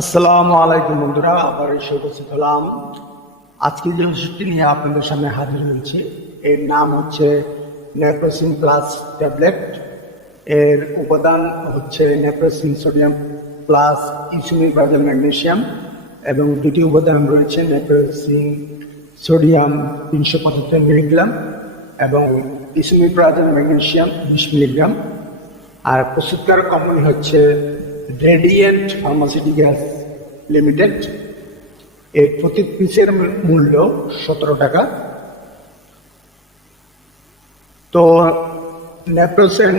আসসালামু আলাইকুম বন্ধুরা, আবার এসে উপস্থিত হলাম। আজকে যে ওষুধটি নিয়ে আপনাদের সামনে হাজির হয়েছে, এর নাম হচ্ছে নেপ্রোসিন প্লাস ট্যাবলেট এর উপাদান হচ্ছে নেপ্রোসিন সোডিয়াম প্লাস ইসুমিক বাজার ম্যাগনেশিয়াম এবং দুটি উপাদান রয়েছে নেপ্রোসিন সোডিয়াম তিনশো পঁচাত্তর মিলিগ্রাম এবং ইসুমিক বাজার ম্যাগনেশিয়াম বিশ মিলিগ্রাম। আর প্রস্তুতকার কোম্পানি হচ্ছে রেডিয়েন্ট ফার্মাসিউটিক্যালস লিমিটেড এর প্রতি পিসের মূল্য সতেরো টাকা। তো নেপ্রোসেন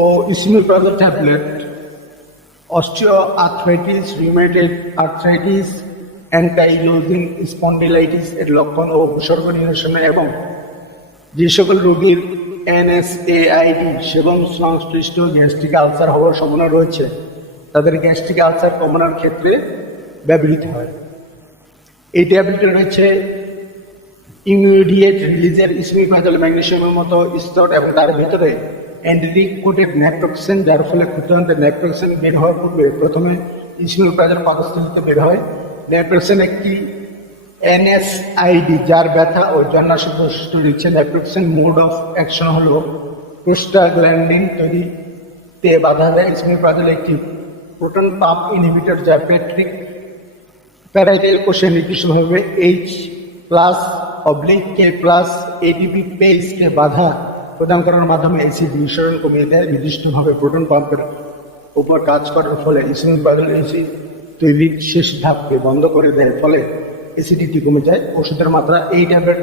ও esomeprazole tablet osteoarthritis rheumatoid arthritis ankylosing spondylitis এর লক্ষণ ও উপসর্গ নিরসনে এবং যে সকল রোগীর এনএসএআইডি সেবন সংশ্লিষ্ট গ্যাস্ট্রিক আলসার হওয়ার সম্ভাবনা রয়েছে। তাদের গ্যাস্ট্রিক আলসার কমানোর ক্ষেত্রে ব্যবহৃত হয়। এই ট্যাবলেটে রয়েছে ইমিডিয়েট রিলিজের ইসমিক ভাইটাল ম্যাগনেশিয়ামের মতো স্তর এবং তার ভেতরে অ্যান্টিডিক কোটেড যার ফলে ক্ষুদ্রান্তে ন্যাপ্রোক্সেন বের হওয়ার পূর্বে প্রথমে ইসমিক ভাইটাল পাকস্থলিতে বের হয়। ন্যাপ্রোক্সেন একটি এনএসআইডি, যার ব্যথা ও জন্নাশক বৈশিষ্ট্য দিচ্ছে ন্যাপ্রোক্সেন মোড অফ অ্যাকশন হলো প্রোস্টাগ্ল্যান্ডিন তৈরিতে বাধা দেয়। ইসমিক ভাইটাল একটি প্রোটন পাম্প ইনহিবিটর যা পেট্রিক প্যারাইটাল কোষে নির্দিষ্টভাবে H plus oblique K plus ATP পেজকে বাধা প্রদান করার মাধ্যমে এসিড নিঃসরণ কমিয়ে দেয়। নির্দিষ্টভাবে প্রোটন পাম্পের উপর কাজ করার ফলে ইসমিক বাদল এসি তৈরির শেষ ধাপকে বন্ধ করে দেয়। ফলে এসিডিটি কমে যায়। ওষুধের মাত্রা এই ট্যাবলেট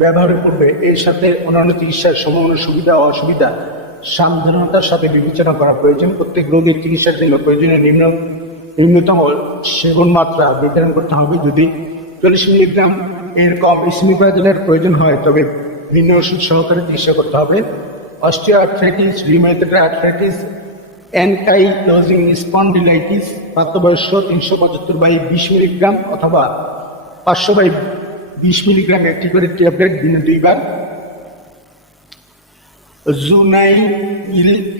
ব্যবহারের পূর্বে এর সাথে অন্যান্য চিকিৎসার সম্ভাবনা সুবিধা অসুবিধা সাবধানতার সাথে বিবেচনা করা প্রয়োজন। প্রত্যেক রোগের চিকিৎসার জন্য প্রয়োজনীয় নিম্ন নিম্নতম সেবন মাত্রা নির্ধারণ করতে হবে। যদি চল্লিশ মিলিগ্রাম এর কম ইসমিপ্রাজলের প্রয়োজন হয়, তবে ভিন্ন ওষুধ সহকারে চিকিৎসা করতে হবে। Osteoarthritis rheumatoid arthritis ankylosing spondylitis, প্রাপ্তবয়স্ক তিনশো পঁচাত্তর বাই বিশ মিলিগ্রাম অথবা পাঁচশো বাই বিশ মিলিগ্রাম একটি করে ট্যাবলেট দিনে দুইবার। জুনাইল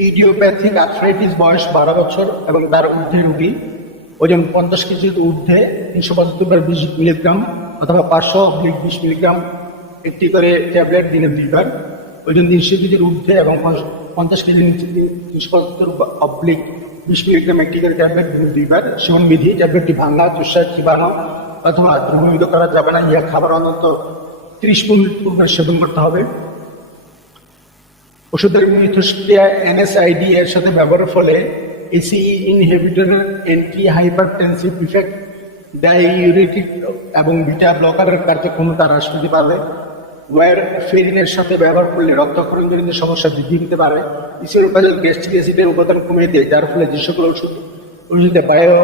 ইডিওপ্যাথিক আর্থ্রাইটিস বয়স বারো বছর এবং তার ঊর্ধ্বে রোগী। ওজন পঞ্চাশ কেজির ঊর্ধ্বে তিনশো পঁচাত্তর বিশ মিলিগ্রাম অথবা পাঁচশো অব্লিক বিশ মিলিগ্রাম একটি করে ট্যাবলেট দিনে দুইবার। ওজন তিনশো কেজির ঊর্ধ্বে এবং পঞ্চাশ কেজির নিচে তিনশো পঁচাত্তর অব্লিক বিশ মিলিগ্রাম একটি করে ট্যাবলেট দিনে দুইবার। সেবন বিধি ট্যাবলেটটি ভাঙা, চুষা, চিবানো অথবা দ্রবীভূত করা যাবে না। ইহা খাবার অন্তত ত্রিশ মিনিট পূর্বে সেবন করতে হবে। ওষুধের মিথস্ক্রিয়া এনএসআইডি এর সাথে ব্যবহারের ফলে এসিই ইনহিবিটরের অ্যান্টি হাইপারটেনসিভ ইফেক্ট, ডাইউরেটিক এবং বিটা ব্লকারের কার্যক্ষমতা হ্রাস পেতে পারে ওয়ার ফেরিনের সাথে ব্যবহার করলে রক্তক্ষরণজনিত সমস্যা বৃদ্ধি পেতে পারে। ইসের উপাদান গ্যাস্ট্রিক অ্যাসিডের উপাদান কমিয়ে দেয়, যার ফলে যে সকল ওষুধ, ওষুধে বায়ো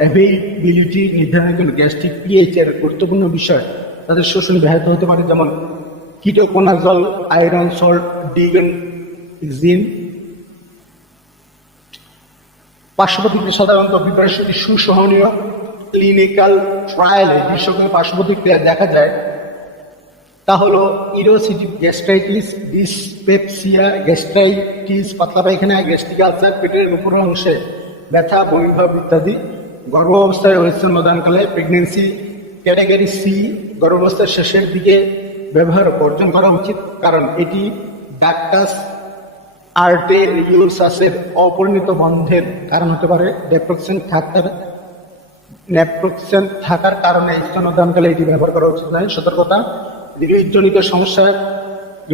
অ্যাভেইবিলিটি নির্ধারণের জন্য গ্যাস্ট্রিক পিএইচ এর গুরুত্বপূর্ণ বিষয় তাদের শোষণ ব্যাহত হতে পারে, যেমন কিটোকোনাজল আয়রন সল্ট ডিগন জিন পার্শ্বপ্রতিক্রিয়া সাধারণত বিভ্রাসী সুসহনীয় ক্লিনিক্যাল ট্রায়ালে সকল পার্শ্বপ্রতিক্রিয়া দেখা যায়। তা হলো ইরোসিটিভ গ্যাস্ট্রাইটিস, ডিসপেপসিয়া, গ্যাস্ট্রাইটিস, পাতলা পায়খানা, গ্যাস্ট্রিক আলসার, পেটের উপর অংশে ব্যথা, বমিভাব ইত্যাদি। গর্ভাবস্থায় স্তন্যদানকালে প্রেগনেন্সি ক্যাটাগরি সি গর্ভাবস্থার শেষের দিকে ব্যবহার বর্জন করা উচিত, কারণ এটি ডাক্টাস আর্টেরিওসাসের অপরিণত বন্ধের কারণ হতে পারে ডেপ্রোক্সেন থাকার, নেপ্রোক্সেন থাকার কারণে স্তনদানকালে এটি ব্যবহার করা উচিত নয়। সতর্কতা হৃদজনিত সমস্যা,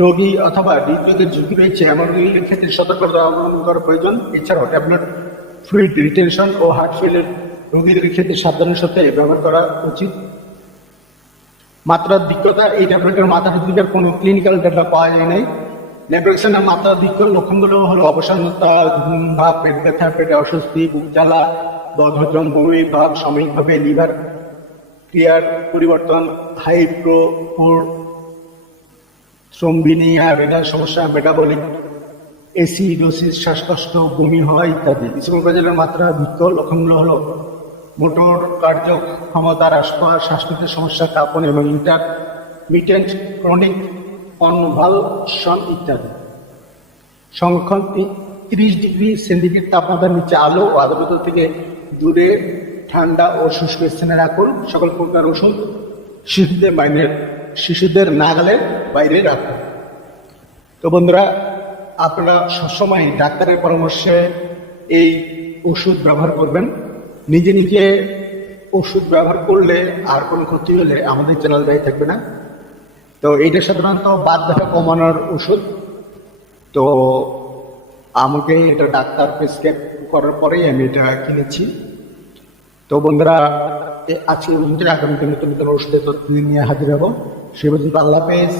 রোগী অথবা হৃদরোগের ঝুঁকি রয়েছে, এমন রোগীর ক্ষেত্রে সতর্কতা অবলম্বন করা প্রয়োজন। এছাড়াও ট্যাবলেট ফ্লুইড, রিটেনশন ও হার্ট ফেলের রোগীদের ক্ষেত্রে সাবধানের সাথে ব্যবহার করা উচিত। মাত্রার দিকতা এই ট্যাবলেটের মাত্রার দিকের কোনো ক্লিনিক্যাল ডেটা পাওয়া যায় নাই। নেপ্রোক্সেনের মাত্রার দিক লক্ষণগুলো হলো অবসানতা, ঘুম, ভাব, পেট ব্যথা, পেটে অস্বস্তি, বুক জ্বালা বদহজম বমি, ভাব, সাময়িকভাবে লিভার ক্রিয়ার পরিবর্তন হাইপ্রো থ্রম্বিনিয়া রেনার সমস্যা মেটাবলিক এসিডোসিস শ্বাসকষ্ট, বমি হওয়া ইত্যাদি। ইসমোপ্রাজলের মাত্রা বৃক্ষ লক্ষণগুলো হলো মোটর কার্যক্ষমতা হ্রাস পাওয়া শ্বাসকষ্টের সমস্যা কাঁপন এবং ইন্টারমিটেন্ট ক্রনিক কনভালশন ইত্যাদি। সংরক্ষণ তিরিশ ডিগ্রি সেন্টিগ্রেড তাপমাত্রার নিচে আলো ও আদ্রতা থেকে দূরে ঠান্ডা ও শুষ্ক স্থানে রাখুন। সকল প্রকার ওষুধ শিশুদের বাইরে, শিশুদের নাগালের বাইরে রাখুন। তো বন্ধুরা, আপনারা সবসময় ডাক্তারের পরামর্শে এই ওষুধ ব্যবহার করবেন। নিজে নিজে ওষুধ ব্যবহার করলে আর কোনো ক্ষতি হলে আমাদের চ্যানেল দায়ী থাকবে না। তো এটা সাধারণত বাদ ব্যথা কমানোর ওষুধ। তো আমাকে এটা ডাক্তার প্রেসক্রাইব করার পরেই আমি এটা কিনেছি। তো বন্ধুরা আজকে আগামীতে নতুন নতুন ওষুধের তথ্য নিয়ে হাজির হব। সে পর্যন্ত আল্লাহ হাফেজ।